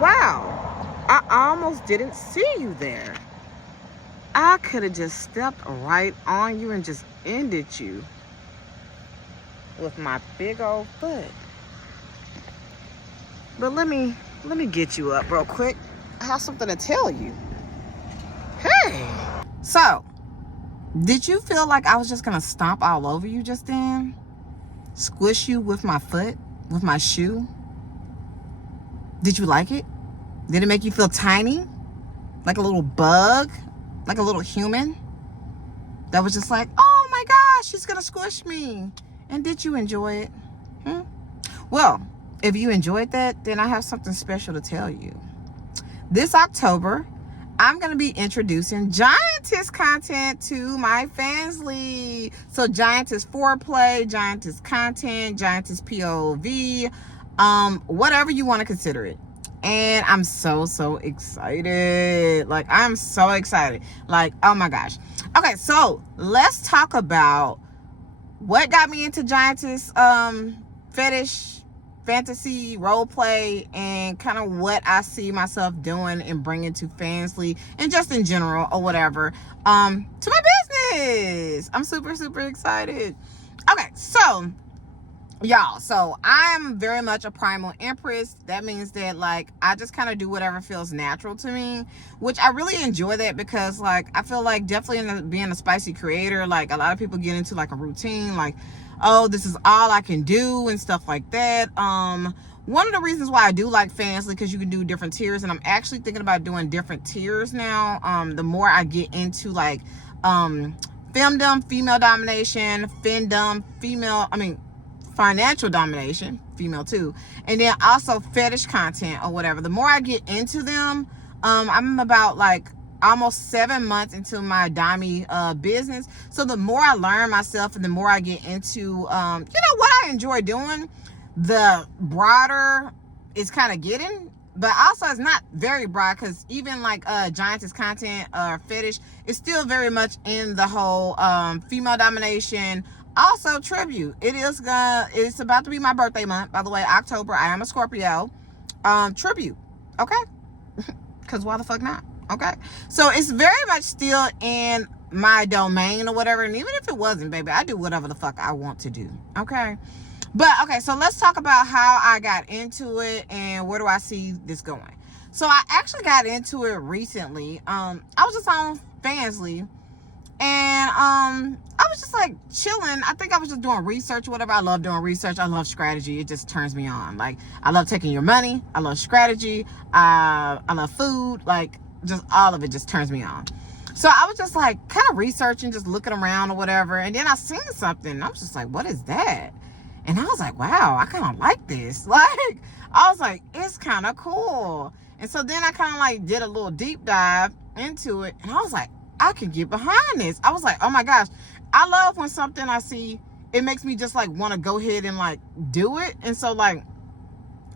wow. I almost didn't see you there. I could have just stepped right on you and just ended you with my big old foot. But let me get you up real quick. I have something to tell you. Hey. So, did you feel like I was just gonna stomp all over you just then? Squish you with my foot, with my shoe? Did you like it? Did it make you feel tiny? Like a little bug? Like a little human? That was just like, oh my gosh, she's gonna squish me. And did you enjoy it? Well, if you enjoyed that, then I have something special to tell you. This October, I'm going to be introducing Giantess content to my fansly. So Giantess foreplay, Giantess content, Giantess POV, whatever you want to consider it. And I'm so excited. Like, I'm so excited. Like, oh my gosh. Okay, so let's talk about what got me into Giantess fetish, fantasy, role play, and kind of what I see myself doing and bringing to fansly and just in general or whatever to my business. I'm super excited. Okay, so y'all, so I'm very much a primal empress. That means that, like, I just kind of do whatever feels natural to me, which I really enjoy that, because, like, I feel like definitely being a spicy creator, like, a lot of people get into like a routine, like, oh, this is all I can do and stuff like that. One of the reasons why I do like fansly, because you can do different tiers, and I'm actually thinking about doing different tiers now. The more I get into like femdom, female domination, financial domination, female too, and then also fetish content or whatever, the more I get into them, I'm about like almost 7 months into my Dami business. So the more I learn myself and the more I get into what I enjoy doing, the broader it's kind of getting. But also it's not very broad, because even like Giantess content or fetish is still very much in the whole female domination. Also tribute. It's about to be my birthday month, by the way, October. I am a Scorpio. Tribute. Okay? Because why the fuck not? Okay, so it's very much still in my domain or whatever, and even if it wasn't, baby, I do whatever the fuck I want to do. Okay, but okay, so let's talk about how I got into it and where do I see this going. So I actually got into it recently. I was just on Fansly, and I was just like chilling. I think I was just doing research or whatever. I love doing research. I love strategy. It just turns me on. Like, I love taking your money. I love strategy. I love food. Like, just all of it just turns me on. So I was just like kind of researching, just looking around or whatever, and then I seen something and I was just like, what is that? And I was like, wow, I kind of like this. Like, I was like, it's kind of cool. And so then I kind of like did a little deep dive into it, and I was like, I can get behind this. I was like, oh my gosh, I love when something I see, it makes me just like want to go ahead and like do it. And so like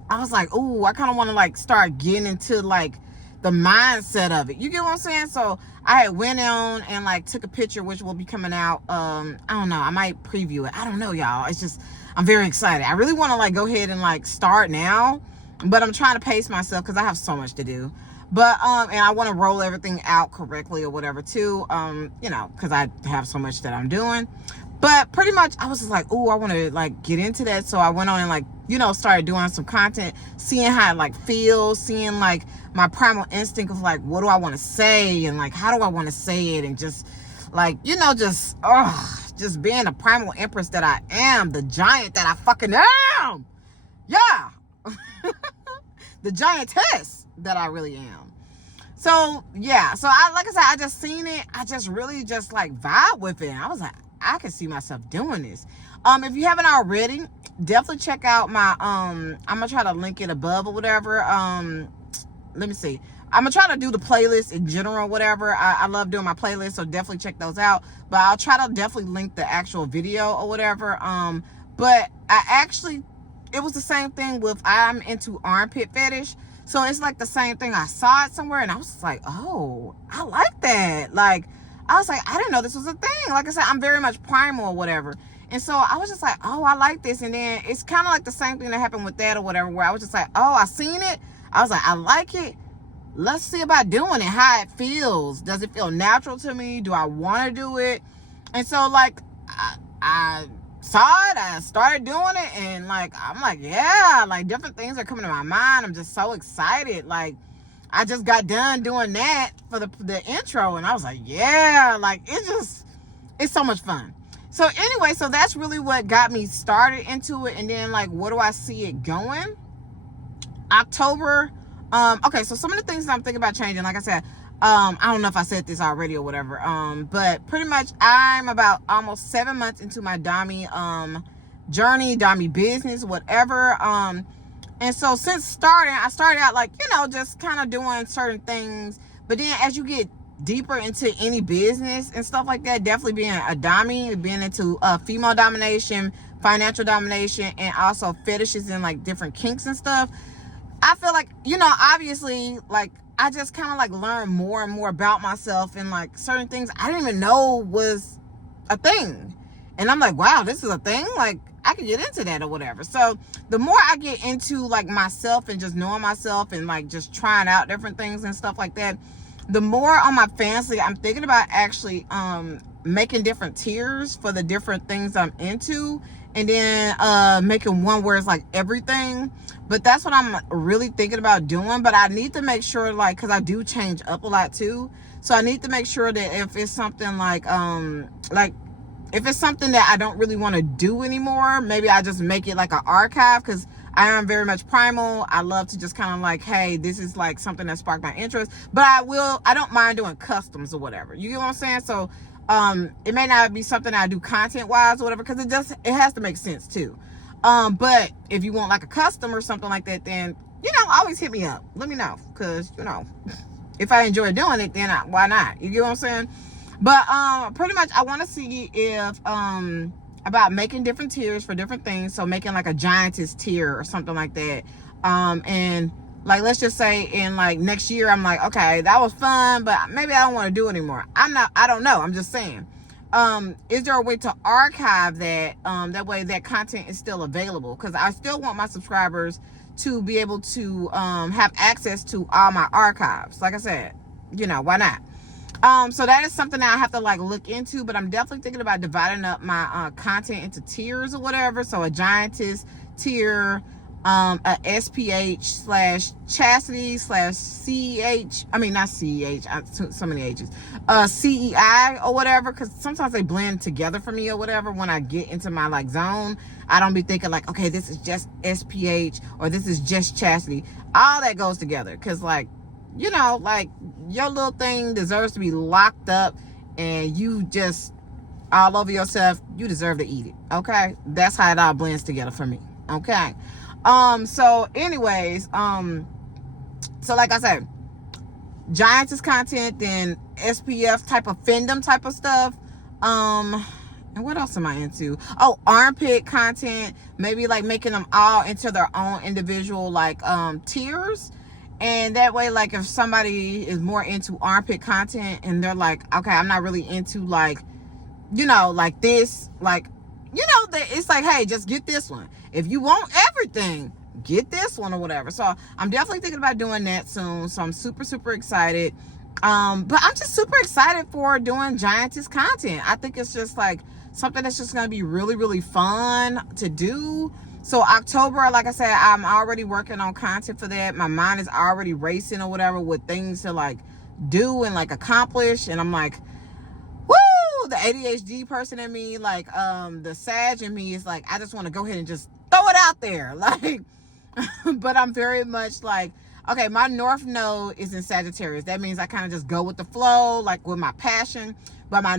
I was like, ooh, I kind of want to like start getting into like the mindset of it. You get what I'm saying? So I had went on and like took a picture, which will be coming out. I don't know. I might preview it. I don't know, y'all. It's just, I'm very excited. I really want to like go ahead and like start now, but I'm trying to pace myself because I have so much to do. But, and I want to roll everything out correctly or whatever too, because I have so much that I'm doing. But pretty much I was just like, oh, I want to like get into that. So I went on and like, started doing some content, seeing how it like feels, seeing like my primal instinct of like, what do I want to say? And like, how do I want to say it? And just like, just being the primal empress that I am, the giant that I fucking am. Yeah. The giantess that I really am. So yeah, so like I said, I just seen it. I just really just like vibe with it. I was like, I can see myself doing this. If you haven't already, definitely check out my I'm gonna try to link it above or whatever. Let me see. I'm gonna try to do the playlist in general, whatever. I love doing my playlists, so definitely check those out. But I'll try to definitely link the actual video or whatever. But it was the same thing with, I'm into armpit fetish. So it's like the same thing. I saw it somewhere and I was just like, oh, I like that. Like, I was like, I didn't know this was a thing. Like I said, I'm very much primal or whatever. And so I was just like, oh, I like this. And then it's kind of like the same thing that happened with that or whatever, where I was just like, oh, I seen it. I was like, I like it. Let's see about doing it, how it feels. Does it feel natural to me? Do I want to do it? And so, like, I saw it, I started doing it, and, like, I'm like, yeah, like, different things are coming to my mind. I'm just so excited. Like, I just got done doing that for the intro, and I was like, yeah, like, it's so much fun. So anyway, so that's really what got me started into it. And then, like, where do I see it going? October. Okay, so some of the things that I'm thinking about changing, like I said, I don't know if I said this already or whatever, but pretty much I'm about almost 7 months into my Dami journey, Dami business, whatever. And so since starting, I started out like, just kind of doing certain things. But then as you get deeper into any business and stuff like that, definitely being a Dami, being into female domination, financial domination, and also fetishes and like different kinks and stuff, I feel like, obviously, like, I just kind of like learned more and more about myself and like certain things I didn't even know was a thing. And I'm like, wow, this is a thing? Like, I could get into that or whatever. So the more I get into like myself and just knowing myself and like just trying out different things and stuff like that, the more on my fancy, I'm thinking about actually making different tiers for the different things I'm into, and then making one where it's like everything. But that's what I'm really thinking about doing. But I need to make sure, like, because I do change up a lot too, so I need to make sure that if it's something like if it's something that I don't really want to do anymore, maybe I just make it like an archive, because I am very much primal. I love to just kind of like, hey, this is like something that sparked my interest. But I don't mind doing customs or whatever. You get what I'm saying? So it may not be something I do content wise or whatever, because it has to make sense too. But if you want like a custom or something like that, then always hit me up. Let me know, because if I enjoy doing it, then why not? You get what I'm saying? But pretty much I want to see if about making different tiers for different things. So making like a Giantess tier or something like that. And like, let's just say in like next year, I'm like, okay, that was fun, but maybe I don't want to do it anymore. I don't know. I'm just saying. Is there a way to archive that? That way that content is still available, because I still want my subscribers to be able to have access to all my archives. Like I said, why not? So that is something that I have to like look into, but I'm definitely thinking about dividing up my content into tiers or whatever. So a Giantess tier, a SPH / chastity / CEH. I mean, not CEH, so many H's. CEI or whatever, because sometimes they blend together for me or whatever. When I get into my like zone, I don't be thinking like, okay, this is just SPH or this is just chastity. All that goes together, because like, like your little thing deserves to be locked up, and you just all over yourself. You deserve to eat it. Okay, that's how it all blends together for me. Okay. So anyways, so like I said, Giantess content, then SPF type of femdom type of stuff. And what else am I into? Oh, armpit content. Maybe like making them all into their own individual like tiers. And that way, like, if somebody is more into armpit content and they're like, okay, I'm not really into like, like this, like, it's like, hey, just get this one. If you want everything, get this one or whatever. So I'm definitely thinking about doing that soon. So I'm super, super excited. But I'm just super excited for doing Giantess content. I think it's just like something that's just going to be really, really fun to do. So October, like I said, I'm already working on content for that. My mind is already racing or whatever with things to like do and like accomplish. And I'm like, woo, the ADHD person in me, like the Sag in me is like, I just want to go ahead and just throw it out there. Like, but I'm very much like, okay, my North Node is in Sagittarius. That means I kind of just go with the flow, like with my passion. But my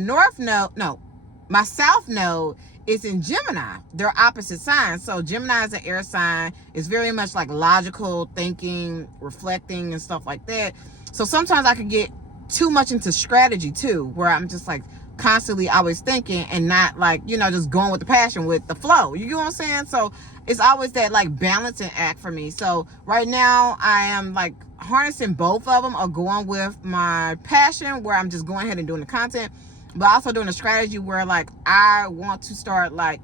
my South Node is in Gemini. They're opposite signs. So Gemini is an air sign. It's very much like logical thinking, reflecting, and stuff like that. So sometimes I could get too much into strategy too, where I'm just like constantly always thinking and not like, just going with the passion, with the flow. You get what I'm saying? So it's always that like balancing act for me. So right now I am like harnessing both of them, or going with my passion where I'm just going ahead and doing the content, but also doing a strategy where like I want to start like,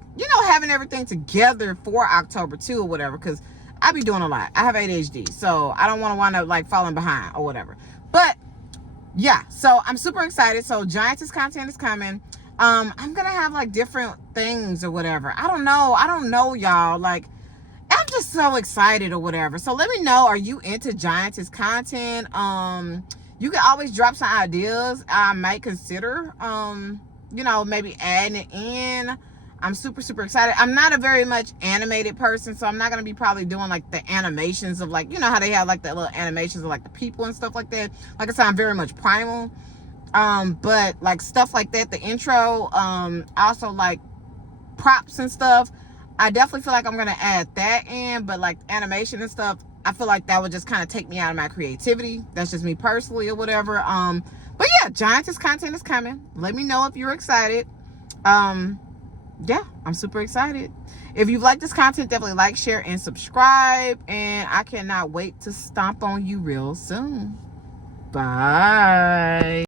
having everything together for October too or whatever. Because I be doing a lot. I have ADHD, so I don't want to wind up like falling behind or whatever. But yeah, so I'm super excited. So Giantess content is coming. I'm gonna have like different things or whatever. I don't know, y'all. Like, I'm just so excited or whatever. So let me know, are you into Giantess content? You can always drop some ideas I might consider, you know, maybe adding it in. I'm super excited. I'm not a very much animated person, so I'm not going to be probably doing like the animations of like, you know how they have like the little animations of like the people and stuff like that. Like I said, I'm very much primal. But like stuff like that, the intro, also like props and stuff, I definitely feel like I'm going to add that in. But like animation and stuff, I feel like that would just kind of take me out of my creativity. That's just me personally or whatever. But yeah, Giantess content is coming. Let me know if you're excited. Yeah, I'm super excited. If you like this content, definitely like, share, and subscribe. And I cannot wait to stomp on you real soon. Bye.